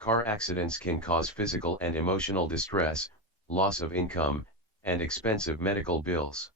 Car accidents can cause physical and emotional distress, loss of income, and expensive medical bills.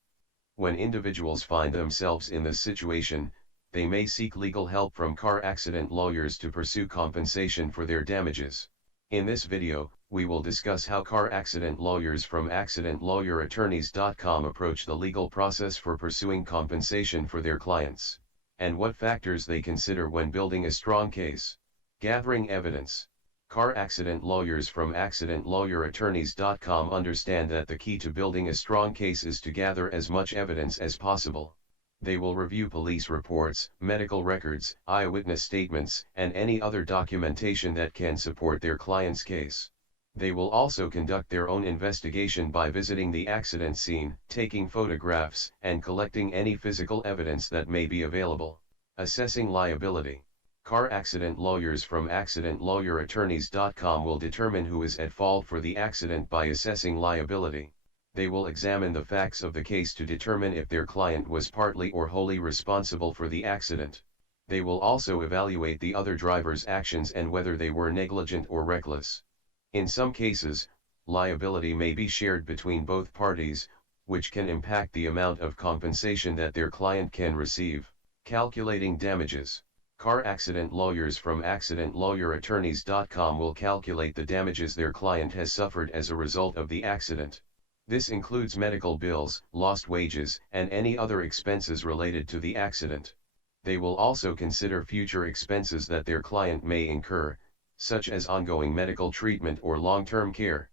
When individuals find themselves in this situation, they may seek legal help from car accident lawyers to pursue compensation for their damages. In this video, we will discuss how car accident lawyers from accidentlawyerattorneys.com approach the legal process for pursuing compensation for their clients, and what factors they consider when building a strong case. Gathering evidence. Car accident lawyers from accidentlawyerattorneys.com understand that the key to building a strong case is to gather as much evidence as possible. They will review police reports, medical records, eyewitness statements, and any other documentation that can support their client's case. They will also conduct their own investigation by visiting the accident scene, taking photographs, and collecting any physical evidence that may be available. Assessing liability. Car accident lawyers from accidentlawyerattorneys.com will determine who is at fault for the accident by assessing liability. They will examine the facts of the case to determine if their client was partly or wholly responsible for the accident. They will also evaluate the other driver's actions and whether they were negligent or reckless. In some cases, liability may be shared between both parties, which can impact the amount of compensation that their client can receive. Calculating damages. Car accident lawyers from accidentlawyerattorneys.com will calculate the damages their client has suffered as a result of the accident. This includes medical bills, lost wages, and any other expenses related to the accident. They will also consider future expenses that their client may incur, such as ongoing medical treatment or long-term care.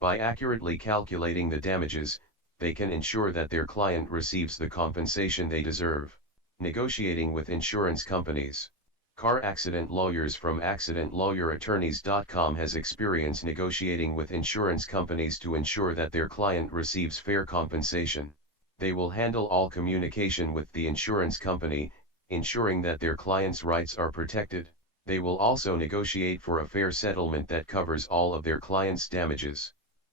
By accurately calculating the damages, they can ensure that their client receives the compensation they deserve. Negotiating with insurance companies. Car accident lawyers from accidentlawyerattorneys.com has experience negotiating with insurance companies to ensure that their client receives fair compensation. They will handle all communication with the insurance company, ensuring that their client's rights are protected. They will also negotiate for a fair settlement that covers all of their client's damages.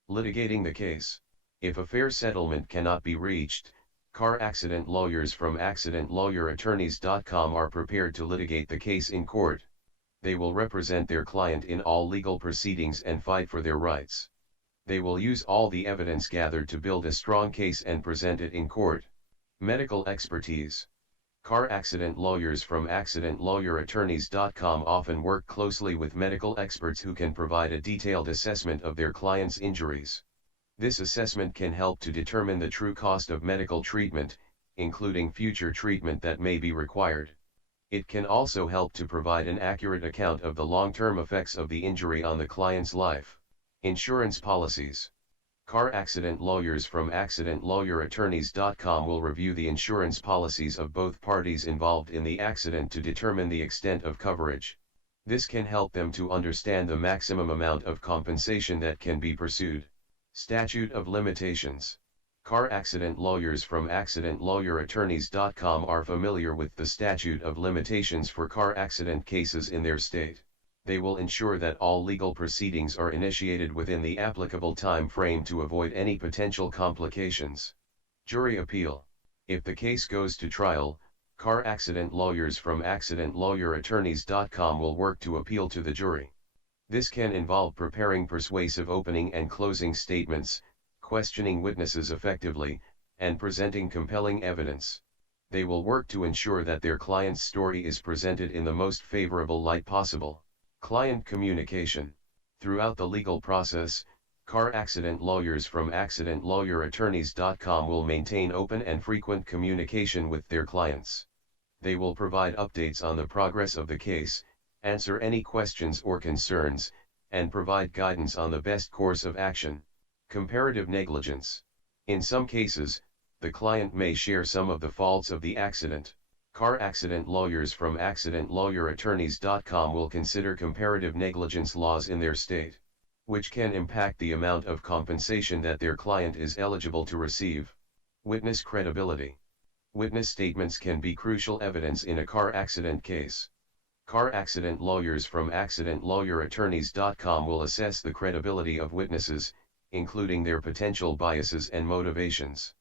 Litigating the case. If a fair settlement cannot be reached, car accident lawyers from accidentlawyerattorneys.com are prepared to litigate the case in court. They will represent their client in all legal proceedings and fight for their rights. They will use all the evidence gathered to build a strong case and present it in court. Medical expertise. Car accident lawyers from accidentlawyerattorneys.com often work closely with medical experts who can provide a detailed assessment of their client's injuries. This assessment can help to determine the true cost of medical treatment, including future treatment that may be required. It can also help to provide an accurate account of the long-term effects of the injury on the client's life. Insurance policies. Car accident lawyers from accidentlawyerattorneys.com will review the insurance policies of both parties involved in the accident to determine the extent of coverage. This can help them to understand the maximum amount of compensation that can be pursued. Statute of limitations. Car accident lawyers from accidentlawyerattorneys.com are familiar with the statute of limitations for car accident cases in their state. They will ensure that all legal proceedings are initiated within the applicable time frame to avoid any potential complications. Jury appeal. If the case goes to trial, car accident lawyers from accidentlawyerattorneys.com will work to appeal to the jury. This can involve preparing persuasive opening and closing statements, questioning witnesses effectively, and presenting compelling evidence. They will work to ensure that their client's story is presented in the most favorable light possible. Client communication. Throughout the legal process, car accident lawyers from accidentlawyerattorneys.com will maintain open and frequent communication with their clients. They will provide updates on the progress of the case, answer any questions or concerns, and provide guidance on the best course of action. Comparative negligence. In some cases, the client may share some of the faults of the accident. Car accident lawyers from accidentlawyerattorneys.com will consider comparative negligence laws in their state, which can impact the amount of compensation that their client is eligible to receive. Witness credibility. Witness statements can be crucial evidence in a car accident case. Car accident lawyers from accidentlawyerattorneys.com will assess the credibility of witnesses, including their potential biases and motivations.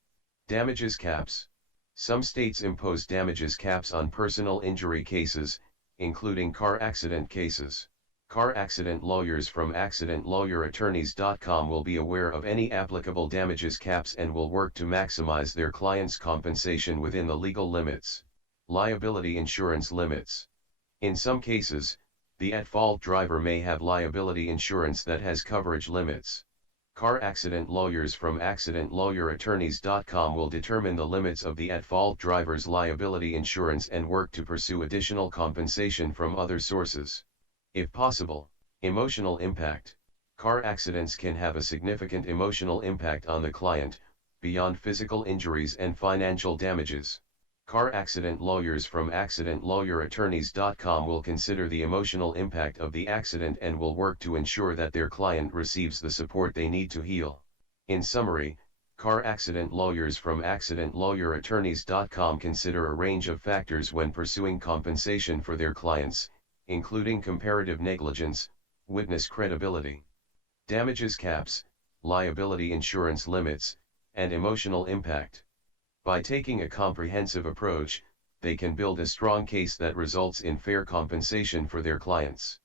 Damages caps. Some states impose damages caps on personal injury cases, including car accident cases. Car accident lawyers from accidentlawyerattorneys.com will be aware of any applicable damages caps and will work to maximize their clients' compensation within the legal limits. Liability insurance limits. In some cases, the at-fault driver may have liability insurance that has coverage limits. Car accident lawyers from accidentlawyerattorneys.com will determine the limits of the at-fault driver's liability insurance and work to pursue additional compensation from other sources. If possible, emotional impact. Car accidents can have a significant emotional impact on the client, beyond physical injuries and financial damages. Car accident lawyers from accidentlawyerattorneys.com will consider the emotional impact of the accident and will work to ensure that their client receives the support they need to heal. In summary, car accident lawyers from accidentlawyerattorneys.com consider a range of factors when pursuing compensation for their clients, including comparative negligence, witness credibility, damages caps, liability insurance limits, and emotional impact. By taking a comprehensive approach, they can build a strong case that results in fair compensation for their clients.